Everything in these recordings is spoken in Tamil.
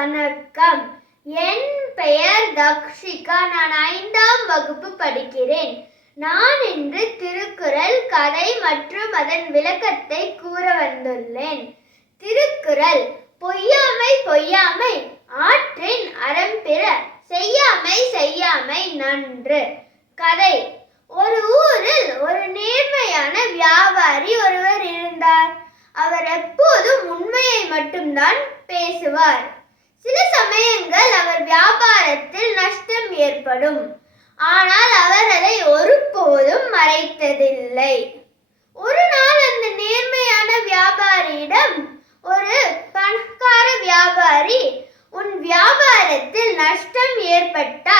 வணக்கம். என் பெயர் தக்ஷிகா. நான் ஐந்தாம் வகுப்பு படிக்கிறேன். நான் இன்று திருக்குறள் கதை மற்றும் அதன் விளக்கத்தை கூற வந்துள்ளேன். திருக்குறள் பொய்யாமை பொய்யாமை ஆற்றின் அறம்பிற செய்யாமை செய்யாமை நன்று. கதை ஒரு ஊரில் ஒரு நேர்மையான வியாபாரி ஒருவர் இருந்தார். அவர் எப்போதும் உண்மையை மட்டும்தான் பேசுவார். சில சமயங்கள் அவர் வியாபாரத்தில் நஷ்டம் ஏற்படும். ஆனால் அவர் அதை ஒருபோதும் மறைத்ததில்லை. ஒரு நாள் அந்த நேர்மையான வியாபாரியிடம் ஒரு பணக்கார வியாபாரி உன் வியாபாரத்தில் நஷ்டம் ஏற்பட்டு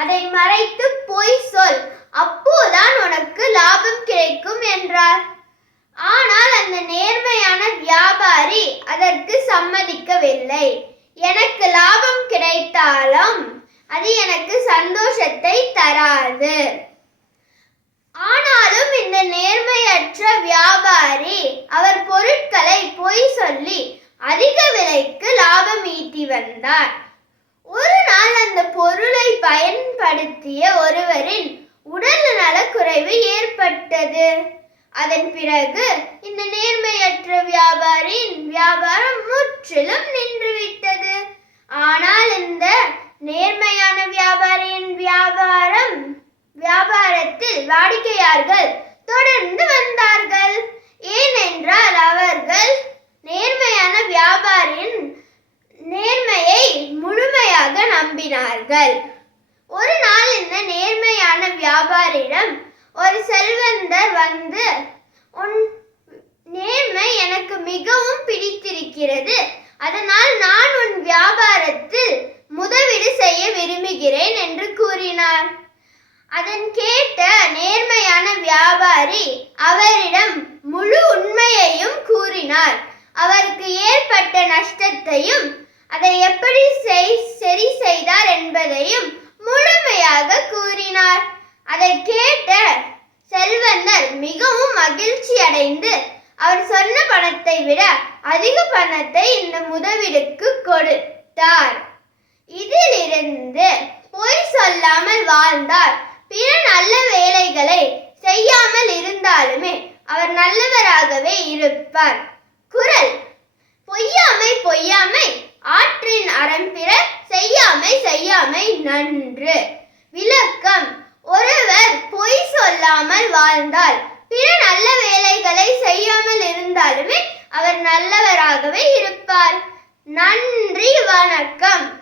அதை மறைத்து பொய் சொல் அப்போதான் உனக்கு லாபம் கிடைக்கும் என்றார் ஆனால் அந்த நேர்மையான வியாபாரி அதற்கு சம்மதிக்கவில்லை எனக்கு லாபம் கிடைத்தாலும் அது எனக்கு சந்தோஷத்தை தராது. ஆனாலும் இந்த நேர்மையற்ற வியாபாரி அவர் பொருட்களை பொய் சொல்லி அதிக விலைக்கு லாபம் ஈட்டி வந்தார். ஒரு நாள் அந்த பொருளை பயன்படுத்திய ஒருவரின் உடல் நலக்குறைவு ஏற்பட்டது. அதன் பிறகு இந்த நேர்மையற்ற வியாபாரியின் வியாபாரம் முற்றிலும் நின்றுவிட்டது. ஆனால் இந்த நேர்மையான வியாபாரியின் வியாபாரம் வியாபாரத்தில் வாடிக்கையாளர்கள் தொடர்ந்து வந்தார்கள். ஏனென்றால் அவர்கள் நேர்மையான வியாபாரியின் நேர்மையை முழுமையாக நம்பினார்கள். ஒரு நாள் இந்த நேர்மையான வியாபாரியிடம் ஒரு செல்வந்தர் வந்து உன் நேர்மை எனக்கு மிகவும் பிடித்திருக்கிறது. அதனால் நான் உன் வியாபாரம் செய்ய விரும்புகிறேன் என்று கூறினார். அதன் கேட்ட நேர்மையான வியாபாரி அவரிடம் முழு உண்மையையும் கூறினார். அவருக்கு ஏற்பட்ட நஷ்டத்தையும் அதை எப்படி செய்- சரி செய்தார் என்பதையும் முழுமையாக கூறினார். அதை கேட்ட செல்வந்தர் மிகவும் மகிழ்ச்சி அடைந்து அவர் சொன்ன பணத்தை விட அதிக பணத்தை இந்த முதவீடுக்கு கொடுத்தார். இதிலிருந்து பொய் சொல்லாமல் வாழ்ந்தார். பிற நல்ல வேலைகளை செய்யாமல் இருந்தாலுமே அவர் நல்லவராகவே இருப்பார். குரல். பொய்யாமை பொய்யாமை ஆற்றின் அறம்பிற செய்யாமை செய்யாமை நன்று. விளக்கம். ஒருவர் பொய் சொல்லாமல் வாழ்ந்தால் பிற நல்ல வேலைகளை செய்யாமல் இருந்தாலுமே அவர் நல்லவராகவே இருப்பார். நன்றி வணக்கம்.